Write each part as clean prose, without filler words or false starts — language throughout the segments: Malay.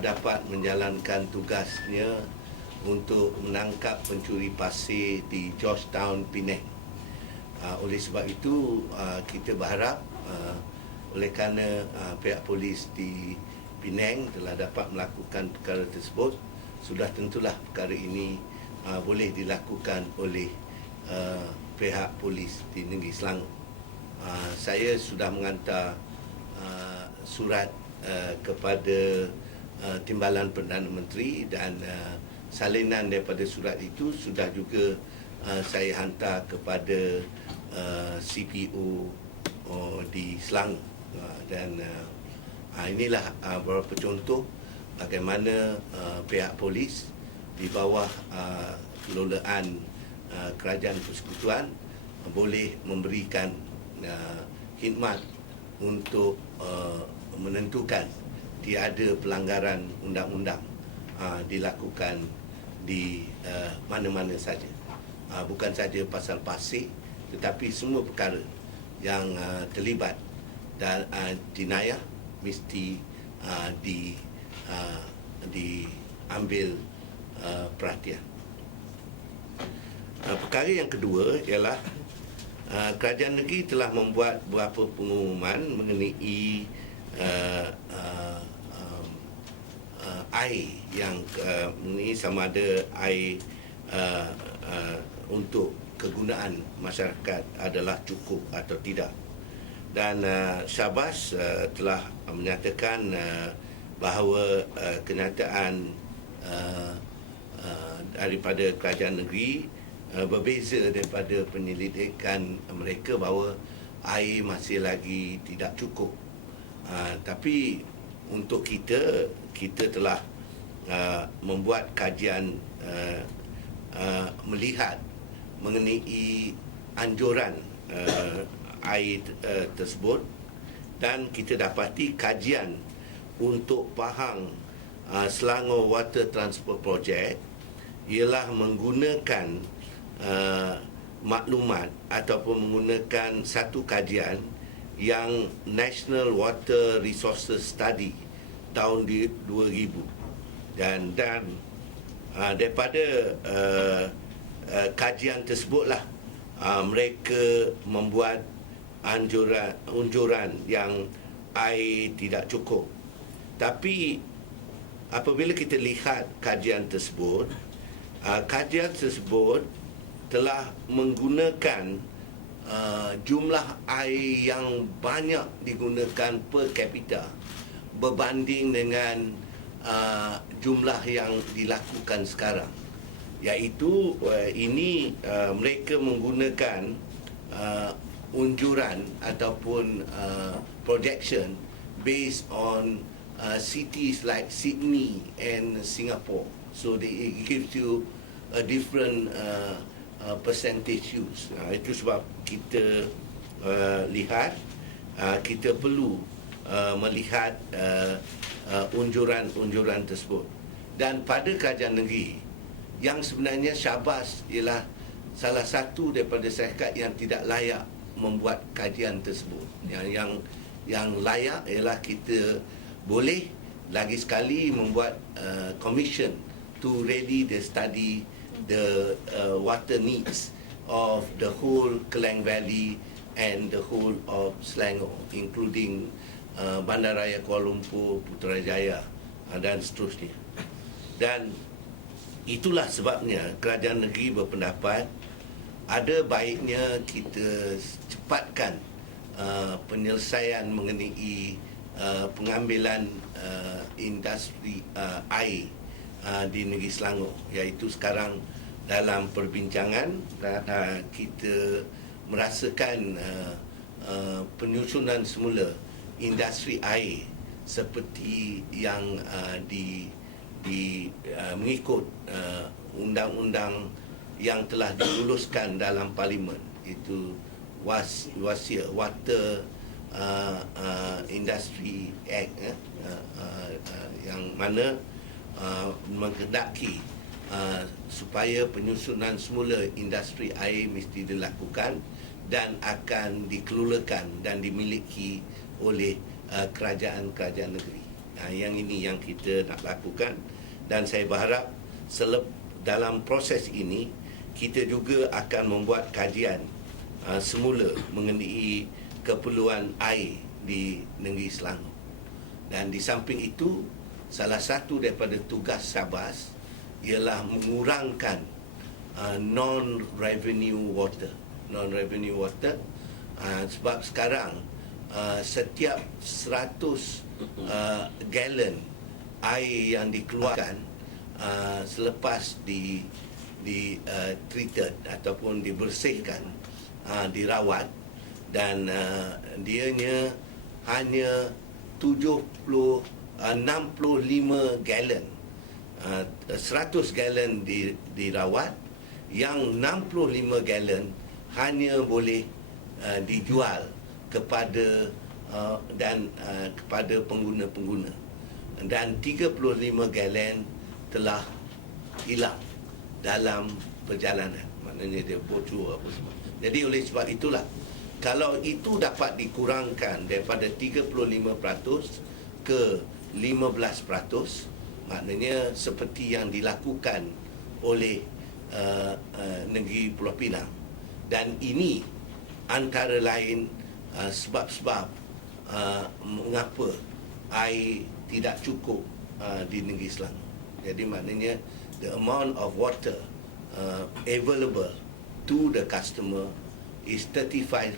dapat menjalankan tugasnya untuk menangkap pencuri pasir di Georgetown, Penang. Oleh sebab itu, kita berharap oleh kerana pihak polis di Penang telah dapat melakukan perkara tersebut, sudah tentulah perkara ini boleh dilakukan oleh pihak polis di negeri Selangor. Saya sudah menghantar surat kepada Timbalan Perdana Menteri dan salinan daripada surat itu sudah juga saya hantar kepada CPO di Selangor. Dan inilah beberapa contoh bagaimana pihak polis di bawah kelolaan Kerajaan Persekutuan boleh memberikan khidmat untuk menentukan tiada pelanggaran undang-undang dilakukan di mana-mana saja. Bukan saja pasal pasir, tetapi semua perkara yang terlibat dan jenayah mesti diambil perhatian. Perkara yang kedua ialah kerajaan negeri telah membuat beberapa pengumuman mengenai air yang ini sama ada air untuk kegunaan masyarakat adalah cukup atau tidak. Dan Syahbaz telah menyatakan bahawa kenyataan daripada kerajaan negeri berbeza daripada penyelidikan mereka bahawa air masih lagi tidak cukup. Tapi untuk kita telah membuat kajian melihat mengenai anjuran air tersebut, dan kita dapati kajian untuk Pahang Selangor Water Transport Project ialah menggunakan maklumat ataupun menggunakan satu kajian yang National Water Resources Study tahun 2000, dan daripada kajian tersebutlah mereka membuat anjuran yang air tidak cukup. Tapi apabila kita lihat kajian tersebut telah menggunakan jumlah air yang banyak digunakan per kapita berbanding dengan jumlah yang dilakukan sekarang, iaitu ini mereka menggunakan unjuran ataupun projection based on cities like Sydney and Singapore. So it gives you a different percentage use. Itu sebab kita lihat kita perlu melihat unjuran-unjuran tersebut. Dan pada kerajaan negeri, yang sebenarnya Syahbaz ialah salah satu daripada syarikat yang tidak layak membuat kajian tersebut. Yang layak ialah kita boleh lagi sekali membuat commission to ready the study the water needs of the whole Klang Valley and the whole of Selangor, including Bandaraya Kuala Lumpur, Putrajaya dan seterusnya. Dan itulah sebabnya kerajaan negeri berpendapat ada baiknya kita cepatkan penyelesaian mengenai pengambilan industri air di negeri Selangor, iaitu sekarang dalam perbincangan dan kita merasakan penyusunan semula industri air seperti yang mengikut undang-undang yang telah diluluskan dalam parlimen, itu WASIA, Water Industry Act, yang mana menghendaki supaya penyusunan semula industri air mesti dilakukan dan akan dikelolakan dan dimiliki oleh kerajaan-kerajaan negeri. Yang ini yang kita nak lakukan, dan saya berharap dalam proses ini kita juga akan membuat kajian semula mengenai keperluan air di negeri Selangor. Dan di samping itu, salah satu daripada tugas Syabas ialah mengurangkan non-revenue water. Non-revenue water sebab sekarang setiap 100 gallon air yang dikeluarkan selepas treated ataupun dibersihkan, dirawat, dan dianya hanya 65 gallon. 100 gallon dirawat, yang 65 gallon hanya boleh dijual kepada kepada pengguna-pengguna, dan 35 gallon telah hilang dalam perjalanan, maknanya dia bocor apa semua. Jadi oleh sebab itulah, kalau itu dapat dikurangkan daripada 35% ke 15%, maknanya seperti yang dilakukan oleh negeri Pulau Pinang. Dan ini antara lain sebab-sebab mengapa air tidak cukup di negeri Selangor. Jadi maknanya the amount of water available to the customer is 35%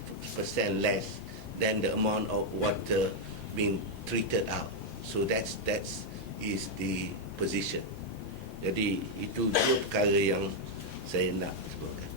less than the amount of water being treated out. So that's is the position. Jadi itu dua perkara yang saya nak sebutkan.